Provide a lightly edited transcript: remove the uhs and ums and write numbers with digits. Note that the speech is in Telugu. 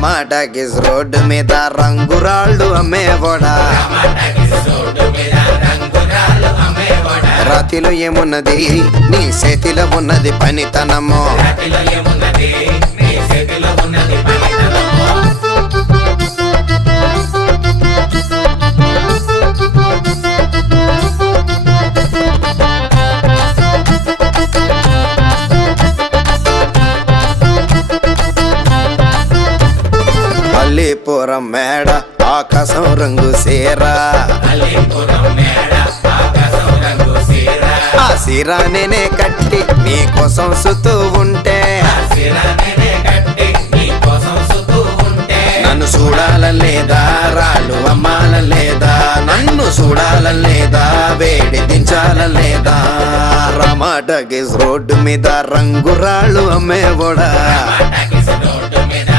టమాటాకిస్ రోడ్డు మీద రంగురాళ్ళు అమ్మేవాడా రాతిలో ఏమున్నది నీ చేతిలో ఉన్నది పనితనము అల్లీపురం మేడ ఆకాశం రంగు సీరా ఆ సీరా నేనే కట్టి నీకోసం సుతూ ఉంటే నన్ను చూడాలలేదా రాళ్ళు అమ్మాలలేదా నన్ను చూడాలలేదా వేడి దించాలలేదా టమాటాకిస్ రోడ్డు మీద రంగురాళ్ళు అమ్మేవాడా